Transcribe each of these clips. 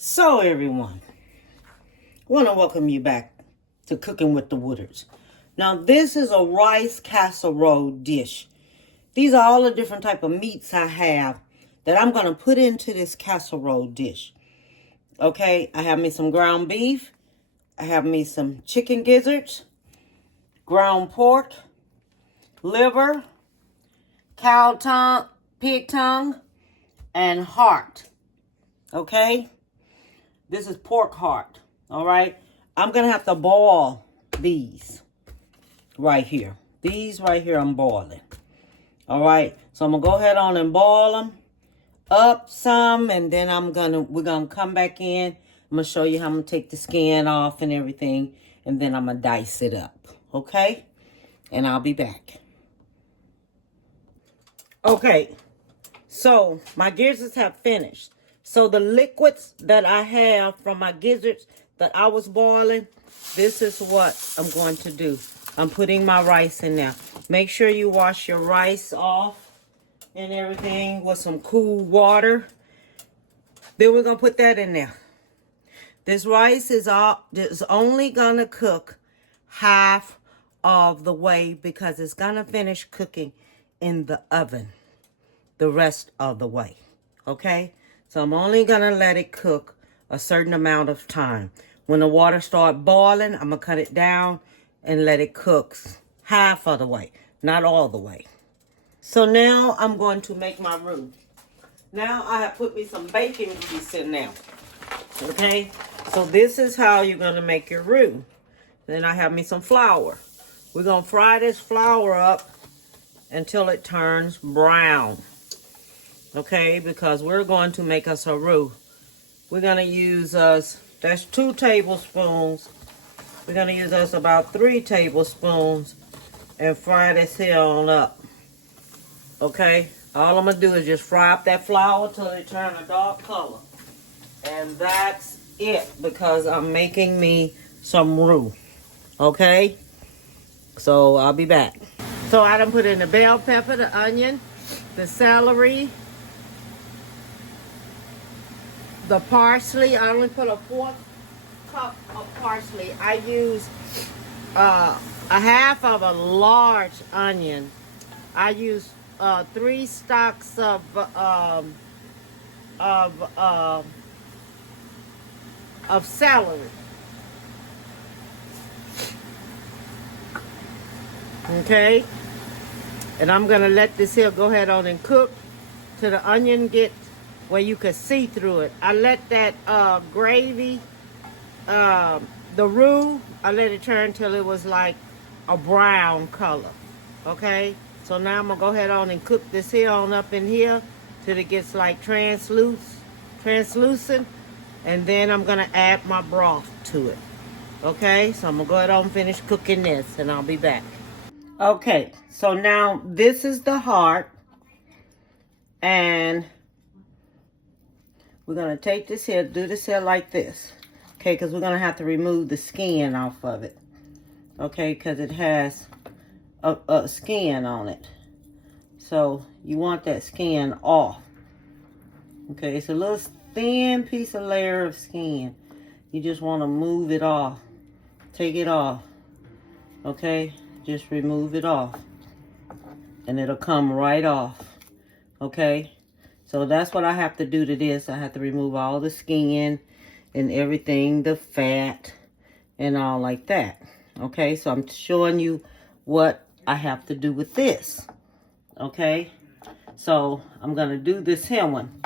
So everyone, I want to welcome you back to Cooking with the Woodards. Now this is a rice casserole dish. These are all the different type of meats I have that I'm going to put into this casserole dish. Okay, I have me some ground beef. I have me some chicken gizzards, ground pork, liver, cow tongue, pig tongue, and heart. Okay? This is pork heart, all right? I'm going to have to boil these right here. These right here I'm boiling, all right? So I'm going to go ahead on and boil them up some, and then we're going to come back in. I'm going to show you how I'm going to take the skin off and everything, and then I'm going to dice it up, okay? And I'll be back. Okay, so my gizzards have finished. So the liquids that I have from my gizzards that I was boiling, this is what I'm going to do. I'm putting my rice in there. Make sure you wash your rice off and everything with some cool water. Then we're going to put that in there. This rice is only going to cook half of the way because it's going to finish cooking in the oven the rest of the way. Okay? So I'm only going to let it cook a certain amount of time. When the water starts boiling, I'm going to cut it down and let it cook half of the way, not all the way. So now I'm going to make my roux. Now I have put me some bacon grease in there. Okay? So this is how you're going to make your roux. Then I have me some flour. We're going to fry this flour up until it turns brown. Okay, because we're going to make us a roux. We're going to use that's 2 tablespoons. We're going to use us about 3 tablespoons and fry this here on up. Okay, all I'm going to do is just fry up that flour till it turns a dark color. And that's it, because I'm making me some roux. Okay, so I'll be back. So I done put in the bell pepper, the onion, the celery, the parsley. I only put a 4th cup of parsley. I use a half of a large onion. I use 3 stalks of celery. Okay, and I'm gonna let this here go ahead on and cook till the onion get where you can see through it. I let that gravy, the roux, I let it turn till it was like a brown color. Okay, so now I'm gonna go ahead on and cook this here on up in here till it gets like translucent, and then I'm gonna add my broth to it. Okay, so I'm gonna go ahead on and finish cooking this, and I'll be back. Okay, so now this is the heart, and we're going to take this here, do this here like this. Okay, because we're going to have to remove the skin off of it. Okay, because it has a skin on it. So you want that skin off. Okay, it's a little thin piece of layer of skin. You just want to move it off. Take it off. Okay, just remove it off. And it'll come right off. Okay. So that's what I have to do to this. I have to remove all the skin and everything, the fat and all like that. Okay, so I'm showing you what I have to do with this. Okay, so I'm going to do this here one.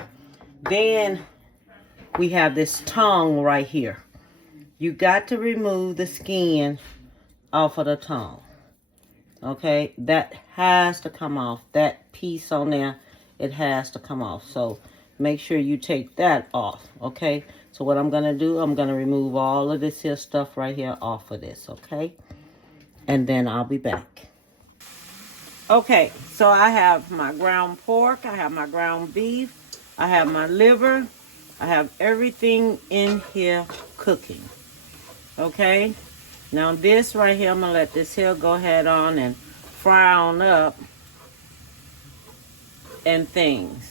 Then we have this tongue right here. You got to remove the skin off of the tongue. Okay, that has to come off. That piece on there, it has to come off. So make sure you take that off. Okay, so what I'm going to do, I'm going to remove all of this here stuff right here off of this. Okay, and then I'll be back. Okay, so I have my ground pork, I have my ground beef, I have my liver, I have everything in here cooking. Okay, now this right here, I'm going to let this here go ahead on and fry on up and things.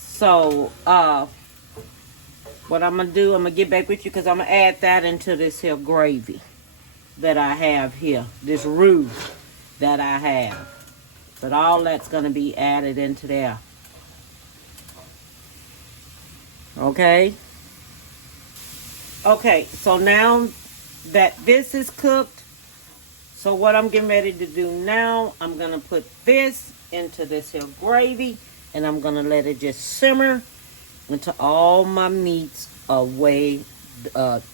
So what I'm going to do, I'm going to get back with you because I'm going to add that into this here gravy that I have here. This roux that I have. But all that's going to be added into there. Okay? Okay, so now that this is cooked, so what I'm getting ready to do now, I'm going to put this into this here gravy, and I'm going to let it just simmer until all my meats are way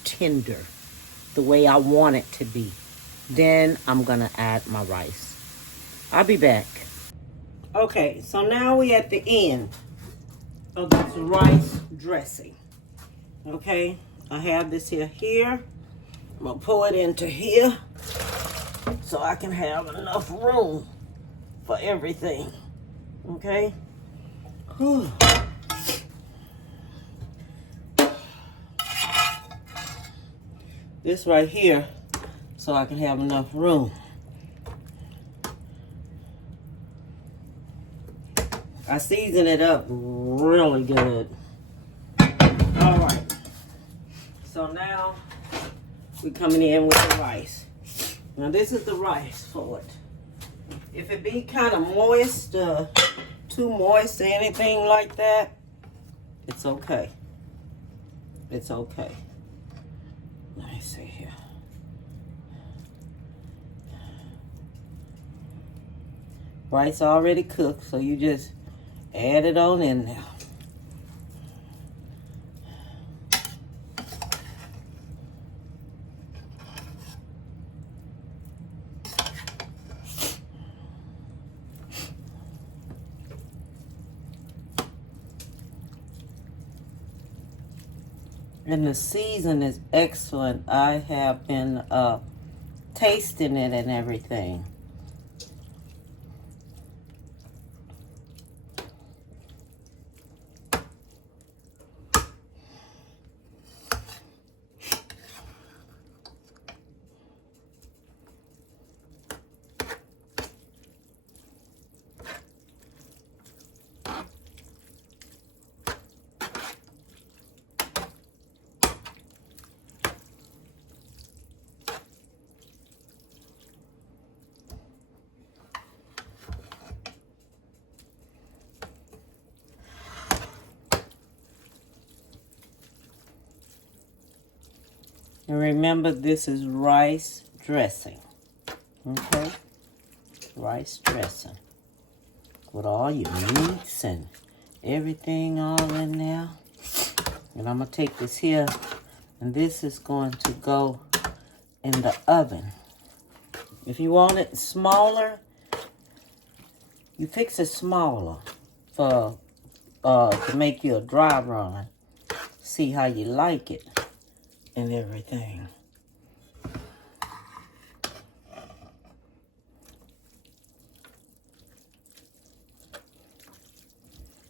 tender, the way I want it to be. Then I'm going to add my rice. I'll be back. Okay, so now we're at the end of this rice dressing. Okay, I have this here. I'm going to pour it into here so I can have enough room for everything. Okay? Whew. This right here so I can have enough room. I season it up really good. All right. So now we're coming in with the rice. Now this is the rice for it. If it be kind of moist, too moist or anything like that, it's okay. It's okay. Let me see here. Rice already cooked, so you just add it on in there. And the season is excellent. I have been tasting it and everything. And remember, this is rice dressing. Okay? Rice dressing. With all your meats and everything all in there. And I'm going to take this here, and this is going to go in the oven. If you want it smaller, you fix it smaller for to make you a dry run. See how you like it and everything.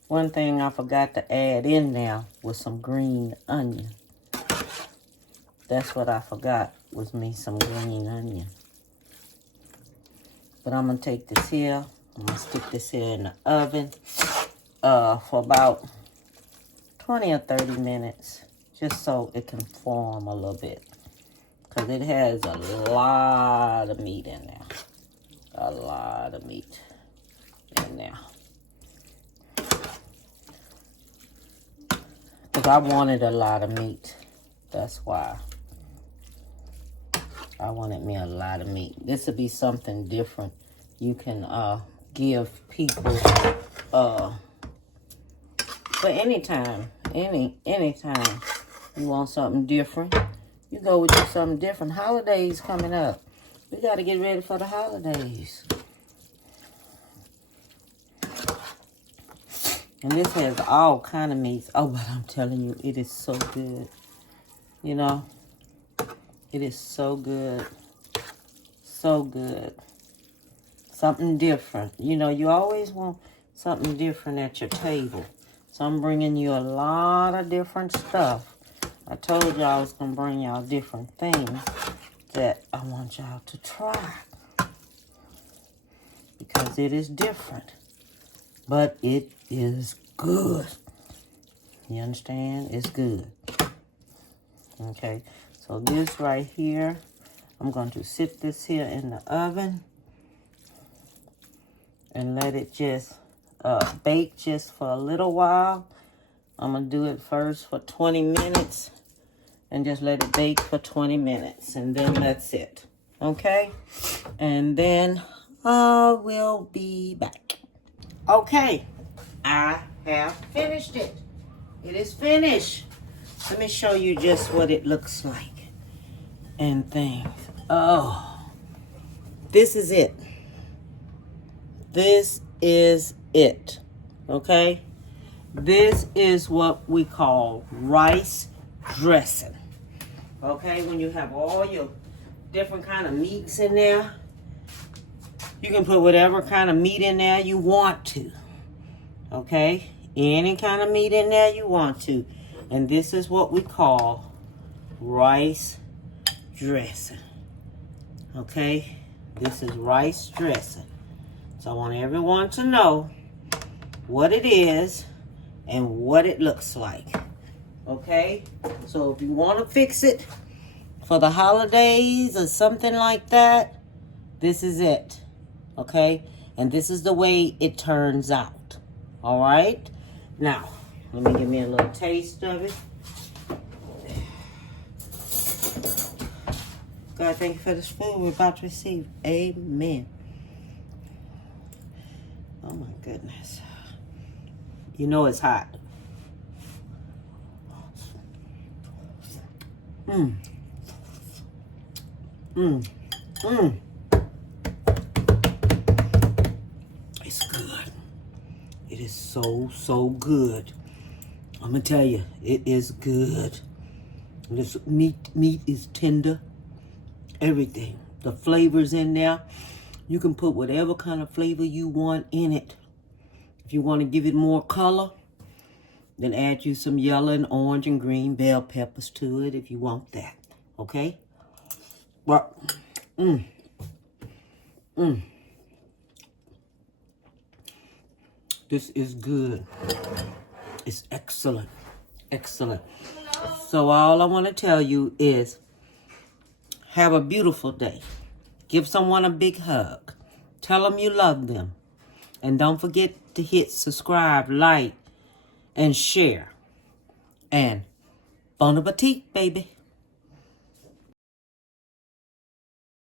One thing I forgot to add in there was some green onion. That's what I forgot, was me some green onion. But I'm going to take this here. I'm going to stick this here in the oven for about 20 or 30 minutes. Just so it can form a little bit. Because it has a lot of meat in there. A lot of meat in there. Because I wanted a lot of meat. That's why. I wanted me a lot of meat. This would be something different. You can give people for anytime. Anytime you want something different, you go with something different. Holidays coming up. We got to get ready for the holidays. And this has all kind of meats. Oh, but I'm telling you, it is so good. You know, it is so good. So good. Something different. You know, you always want something different at your table. So I'm bringing you a lot of different stuff. I told y'all I was going to bring y'all different things that I want y'all to try. Because it is different. But it is good. You understand? It's good. Okay, so this right here, I'm going to sit this here in the oven and let it just bake just for a little while. I'm going to do it first for 20 minutes and just let it bake for 20 minutes, and then that's it. Okay, and then I will be back. Okay, I have finished it. It is finished. Let me show you just what it looks like and things. Oh, this is it. This is it. Okay, this is what we call rice dressing. Okay, when you have all your different kind of meats in there, you can put whatever kind of meat in there you want to. Okay, any kind of meat in there you want to. And this is what we call rice dressing. Okay, this is rice dressing. So I want everyone to know what it is and what it looks like. Okay, so if you want to fix it for the holidays or something like that, this is it. Okay, and this is the way it turns out. All right, now let me give me a little taste of it. God, thank you for this food we're about to receive. Amen. Oh my goodness. You know it's hot. Mmm. Mmm. Mmm. It's good. It is so good. I'm gonna tell you, it is good. This meat is tender. Everything. The flavors in there. You can put whatever kind of flavor you want in it. If you want to give it more color, then add you some yellow and orange and green bell peppers to it if you want that. Okay? Well, this is good. It's excellent. Excellent. So all I want to tell you is have a beautiful day. Give someone a big hug. Tell them you love them. And don't forget to hit subscribe, like, and share. And bon appetit, baby.